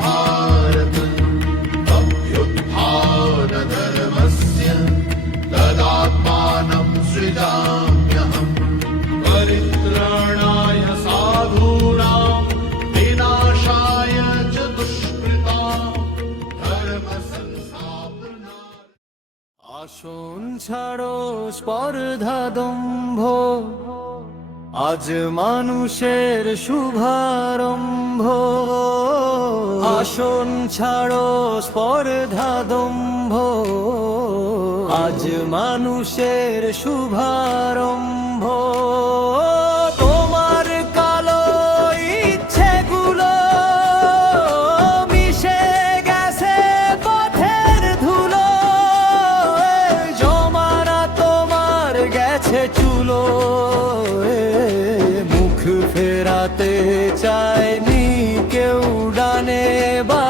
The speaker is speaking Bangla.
भारत अभ्युत्थानधर्मस्य तदात्मानं सृजाम्यहम् परित्राणाय साधूनां विनाशाय च दुष्कृतां धर्म संस्थापनाय। আসন ছাড়ো স্পর্ধা দম্ভ, আজ মানুষের শুভারম্ভ। আসন ছাড়ো স্পর্ধা দম্ভ, আজ মানুষের শুভারম্ভ। তোমার কালো ইচ্ছেগুলো মিশে গেছে পথের ধুলো, জমানা তোমার গেছে চুলো। মুখ ফেরাতে চায়নি কেউ ডানে বা